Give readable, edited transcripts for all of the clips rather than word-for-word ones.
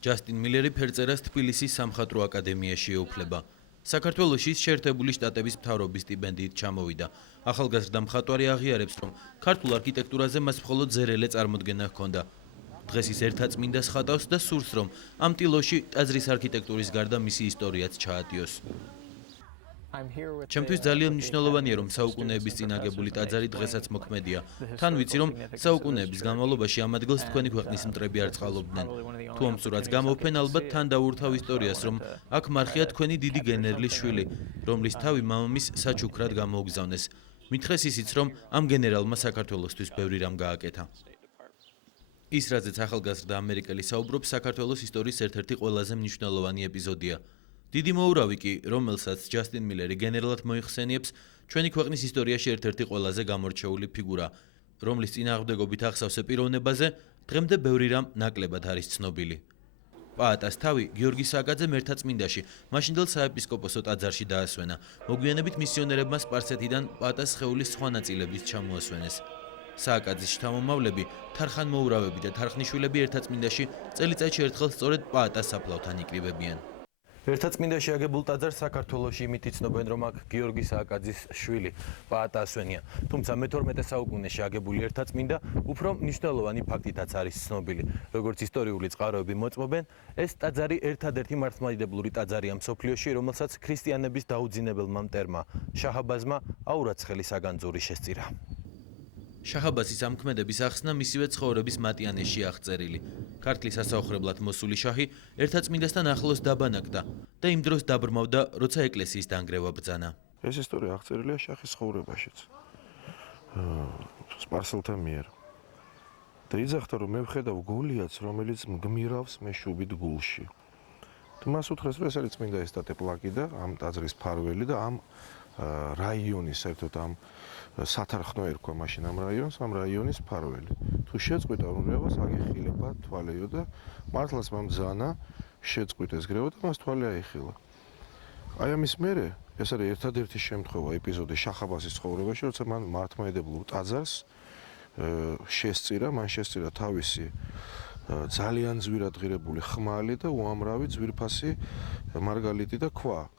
ჯასტინ მილერი ფერწერას თბილისის სამხატვრო აკადემიაში ეუფლება. საქართველოში შეერთებული შტატების მთავრობის სტიპენდიით ჩამოვიდა. ახალგაზრდა მხატვარი აღიარებს, რომ ქართულ არქიტექტურაზე მას მხოლოდ ზერელე წარმოდგენა ჰქონდა. დღეს ის ერთაწმინდას ხატავს და სურს, რომ ამ ტილოში ტაძრის არქიტექტურის გარდა მისი ისტორიაც ჩაატიოს. ჩემთვის ძალიან მნიშვნელოვანია, რომ საუკუნეების წინ აგებული ტაძარი დღესაც მოქმედია. თან ვიცი, რომ საუკუნეების განმავლობაში ამ ადგილს თქვენი ქვეყნის მტრები არ წყალობდნენ. თუ ამ სურათს გამოვფენ, ალბათ თან დავურთავ ისტორიას, რომ აქ მარხია თქვენი დიდი გენერლის შვილი, რომლის თავი მამამის საჩუქრად გამოუგზავნეს. მითხრეს ისიც, რომ ამ გენერალმა საქართველოსთვის ბევრი რამ გააკეთა. ის, რაზეც ახალგაზრდა ამერიკელი საუბრობს, საქართველოს ისტორიის ერთ-ერთი ყველაზე მნიშვნელოვანი ეპიზოდია. დიდი მოურავი კი, რომელსაც ჯასტინ მილერი გენერალად მოიხსენიებს, ჩვენი ქვეყნის ისტორიაში ერთ-ერთი ყველაზე გამორჩეული ფიგურა, რომლის წინააღმდეგობით ახსავსე პიროვნებაზე დღემდე ბევრი რამ ნაკლებად არის ცნობილი. პაატას თავი გიორგი სააკაძემ ერთაწმინდაში, მაშინდელ საეპისკოპოსო ტაძარში დაასვენა. მოგვიანებით მისიონერებმა სპარსეთიდან პაატას სხეულის სხვა ნაწილებიც ჩამოასვენეს. სააკაძის შთამომავლები, თარხან მოურავები და თარხნიშვილები ერთაწმინდაში წელიწადში ერთხელ სწორედ პაატას საფლავთან იკრიბებიან. ერთაწმინდაში აგებულ ტაძარს საქართველოში იმით იცნობენ, რომ აქ გიორგი სააკაძის შვილი პაატა ასვენია. თუმცა მე-12 საუკუნეში აგებული ერთაწმინდა უფრო მნიშვნელოვანი ფაქტითაც არის ცნობილი. როგორც ისტორიული წყაროები მოწმობენ, ეს ტაძარი ერთადერთი მართლმადიდებლური ტაძარია მსოფლიოში, რომელსაც ქრისტიანების დაუძინებელმა მტერმა შაჰ-აბაზმა აურაცხელი საგანძური შესწირა. შაჰ-აბაზის ამქმედების ახსნა მისივე ცხოვრების მატიანეში აღწერილი. ქართლის ასაუხრებლად მოსული შაჰი ერთაწმინდასთან ახლოს დაბანაკდა და იმ დროს დაბრმავდა, როცა ეკლესიის დანგრევა ბრძანა. ეს ისტორია აღწერილია შაჰის ცხოვრებაშიც. სპარსელთა მიერ. და იძახდა, რომ მე ვხედავ გულიათს, რომელიც მგმირავს მეშუბით გულში. და მას უთხრეს, რომ ეს არის წმინდა ესტატე პლაკიდა, ამ ტაძრის ფარველი და ამ რაიონის, საერთოდ ამ სათარხნო ერქვა მაშინ ამ რაიონის ფარველი. თუ შეწყვიტა უნრევას, აგიხილება თვალეო და მართლაც მან ბრძანა, შეწყვიტეს გრევა და მას თვალე აიხილა. აი ამის მერე, ეს არის ერთადერთი შემთხვევა, ეპიზოდი შაჰ-აბაზის ცხოვრებაში, როცა მან მართლმადიდებლურ ტაძარს მან შესწირა თავისი ძალიან ძვირად ღირებული ხმალი და უამრავი ძვირფასი მარგალიტი და ქვა.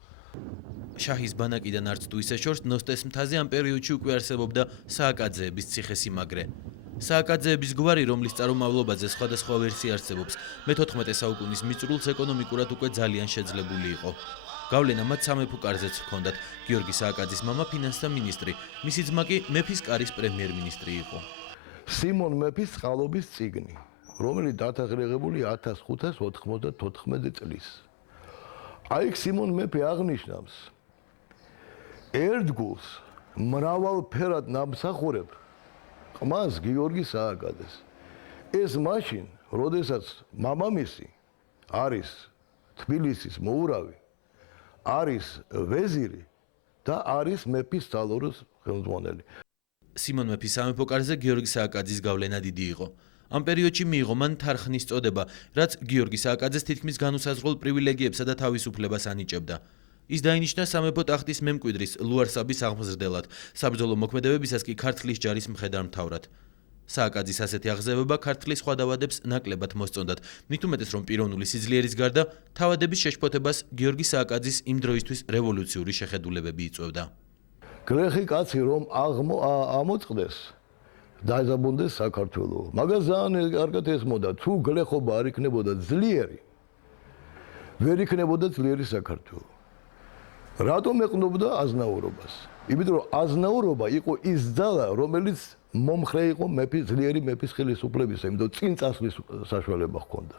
შაჰის ბანაკიდან არც თუ ისე შორს ნოსტეს მთაზე ამ პერიოდში უკვე არსებობდა სააკაძეების ციხესიმაგრე. სააკაძეების გვარი, რომლის წარმომავლობაზე სხვადასხვა ვერსია არსებობს, მე-14 საუკუნის მიწურულს ეკონომიკურად უკვე ძალიან შეძლებული იყო. გავლენა მათ სამეფო კარზეც ჰქონდათ. გიორგი სააკაძის მამა ფინანსთა მინისტრი, მისი ძმა კი მეფის კარის პრემიერ-მინისტრი იყო. სიმონ მეფის წყალობის წიგნი, რომელიც დათარიღებული 1594 წლის. აი სიმონ მეფე აღნიშნავს ერთგულს მრავალფერად ნამსახურებ ყმას გიორგი სააკაძეს. ეს მაშინ, როდესაც მამამისი არის თბილისის მოურავი, არის ვეზირი და არის მეფის სალოროს ხელმძღვანელი. სიმონ მეფის სამეფო კარზე გიორგი სააკაძის გავლენა დიდი იყო. ამ პერიოდში მიიღო მან თარხნის წოდება, რაც გიორგი სააკაძეს თითქმის განუსაზღვრელ პრივილეგიებსა და თავისუფლებას ანიჭებდა. ის დაინიშნა სამეფო ტახტის მემკვიდრის ლუარსაბის აღმზრდელად, საბრძოლო მოქმედებებისას კი ქართლის ჯარის მხედართმთავრად. სააკაძის ასეთი აღზევება ქართლის სხვა დავადებს ნაკლებად მოსწონდათ, მით უმეტეს რომ პიროვნული სიძლიერის გარდა თავადების შეშფოთებას გიორგი სააკაძის იმ დროისთვის რევოლუციური შეხედულებები იწვევდა. გლეხი კაცი რომ ამოწყდეს დაიზაბუნდეს საქართველო. მაგას ძალიან კარგად ესმოდა, თუ გლეხობა არ იქნებოდა ძლიერი, ვერ იქნებოდა ძლიერი საქართველო. რატომ ეყნობდა აზნაურობას? იმიტომ რომ აზნაურობა იყო ის ძალა, რომელიც მომხრე იყო ძლიერი მეფის ხელისუფლებისა, იმიტომ რომ წინ წასვლის საშუალება ჰქონდა.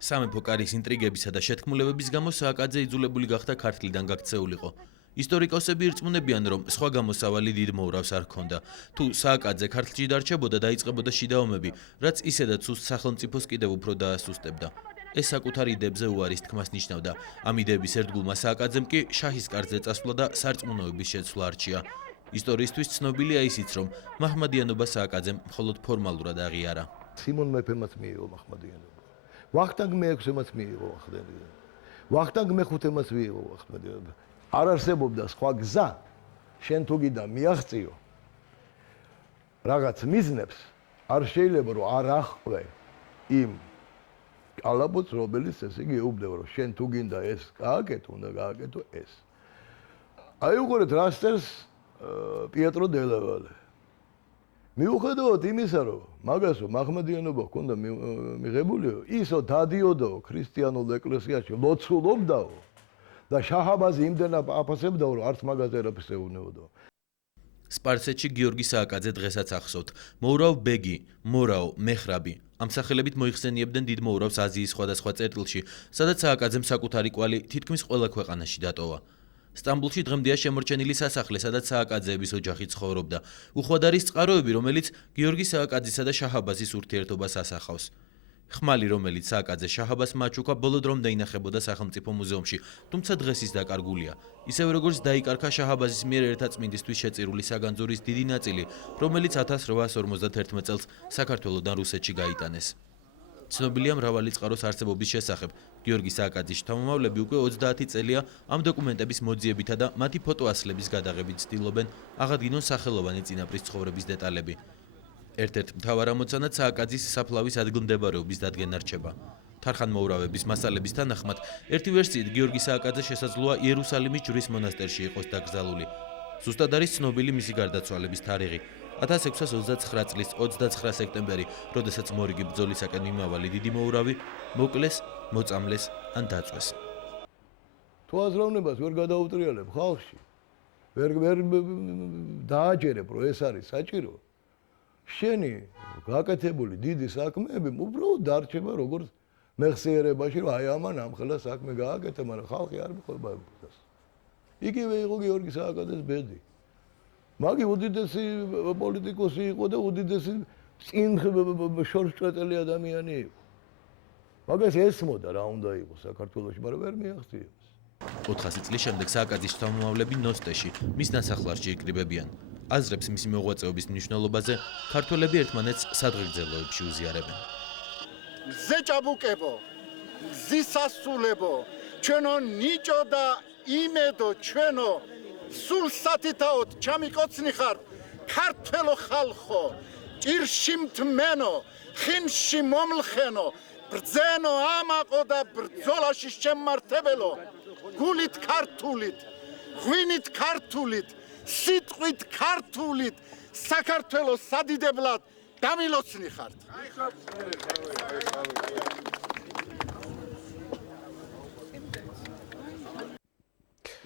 სამეფო კარის ინტრიგებისა და შეთქმულებების გამო სააკაძე იძულებული გახდა ქართლიდან გაქცეულიყო. ისტორიკოსები ირწმუნებიან, რომ სხვა გამოსავალი დიდ მოურავს არ ჰქონდა. თუ სააკაძე ქართლში დარჩებოდა, დაიწყებოდა შიდა ომები, რაც ისედაც სუსტ სახელმწიფოს კიდევ უფრო დაასუსტებდა. ეს საკუთარ იდეებზე უარის თქმას ნიშნავდა. ამ იდეების ერთგულმა სააკაძემ კი შაჰის კარზე წასვლა და სარწმუნოების შეცვლა არჩია. ისტორიისთვის ცნობილია ისიც, რომ მაჰმადიანობა სააკაძემ მხოლოდ ფორმალურად აღიარა. სიმონ მეფემაც მიიღო მაჰმადიანობა. ვახტანგ მე-6-ემაც მიიღო მაჰმადიანობა. ვახტანგ მე-5-ემაც მიიღო მაჰმადიანობა. არ არსებობდა სხვა გზა, შენ თუ გიდა მიაღწიო რაღაც მიზნებს, არ შეიძლება რომ არ ახვე იმ კალაპოც რომელიც ესე იგი ეუბნება რომ შენ თუ გინდა ეს გააკეთო უნდა გააკეთო ეს აი უყურეთ რასტერს პიეტრო დელავალე მიუხედავად იმისა რომ მაგასო მაჰმედიანობა ჰქონდა მიღებულიო ისო დადიოდაო ქრისტიანულ ეკლესიაში ლოცულობდაო და შაჰაბაზი იმდენად აფასებდაო რომ არც მაგაზე არაფერს ეუბნებოდაო სპარსეთში გიორგი სააკაძე დღესაც ახსოვთ. მოურავ ბეგი, მორაო, მეხრაბი. ამ სახელებით მოიხსენიებდნენ დიდ მოურავს აზიის სხვადასხვა წერტილში, სადაც სააკაძემ საკუთარი კვალი თითქმის ყველა ქვეყანაში დატოვა. სტამბულში დღემდეა შემორჩენილი სასახლე, სადაც სააკაძეების ოჯახი ცხოვრობდა. უხვად არის წყაროები, რომელიც გიორგი სააკაძისა და შაჰაბაზის ურთიერთობას ასახავს. ხმალი, რომელიც სააკაძე შაჰაბას მაჩუკა ბოლო დრომდე ინახებოდა სახელმწიფო მუზეუმში, თუმცა დღეს ის დაკარგულია. ისევე როგორც დაიკარგა შაჰაბაზის მიერ ერთაწმინდისთვის შეწირული საგანძურის დიდი ნაწილი, რომელიც 1851 წელს საქართველოდან რუსეთში გაიტანეს. ცნობილია მრავალი წყაროს არსებობის შესახებ. გიორგი სააკაძის შთამომავლები უკვე 30 წელია ამ დოკუმენტების მოძიებითა და მათი ფოტოასლების გადაღებით ცდილობენ აღადგინონ სახელოვანი წინაპრის ცხოვრების დეტალები. ერთ-ერთ მთავარ ამოცანად სააკაძის საფლავის ადგილმდებარეობის დადგენა რჩება. თარხანმოურავების მასალების თანახმად, ერთი ვერსიით გიორგი სააკაძე შესაძლოა იერუსალიმის ჯვრის მონასტერში იყოს დაკრძალული. ზუსტად არის ცნობილი მისი გარდაცვალების თარიღი. 1629 წლის 29 სექტემბერი, როდესაც მორიგი ბრძოლისაკენ მიმავალი დიდი მოურავი მოკლეს, მოწამლეს ან დაწვეს. თუ აზროვნებას ვერ გადაუტრიალებ ხალხში, ვერ დააჯერებ, რომ ეს არის საჭირო. შენი გაკეთებული დიდი საქმეები უბრალოდ დარჩება როგორც მეხსიერებაში, რომ აი ამან ამხელა საქმე გააკეთა, მაგრამ ხალხი არ მიხვდება ამას. იგივე იყო გიორგი სააკაძეს ბედი. მაგი უდიდესი პოლიტიკოსი იყო და უდიდესი წინ შორსჭრეტელი ადამიანი იყო. მაგას ესმოდა რა უნდა იყოს საქართველოში, მაგრამ ვერ მიაღწიეს. 400 წლის შემდეგ სააკაძის შთამომავლები ნოსტეში, მის ნასახლარში იკრიბებიან. აზრებს მისი მოღვაწეობის მნიშვნელობაზე ქართველები ერთმანეთს სადღეგრძელოებში უზიარებენ. ზეჭაბუკებო, ზისასულებო, ჩვენო ნიჭო და იმედო ჩვენო სულ სათითაოდ ჩამიკოცნი ხართ ქართველო ხალხო, ჭირში მთმენო, ხინში მომლხენო, ბრძენო ამაყო და ბრძოლაში შემმართებელო, გულით ქართულით, ღვინით ქართულით, სიტყვით ქართულით საქართველოს სადიდებლად დამილოცნი ხართ.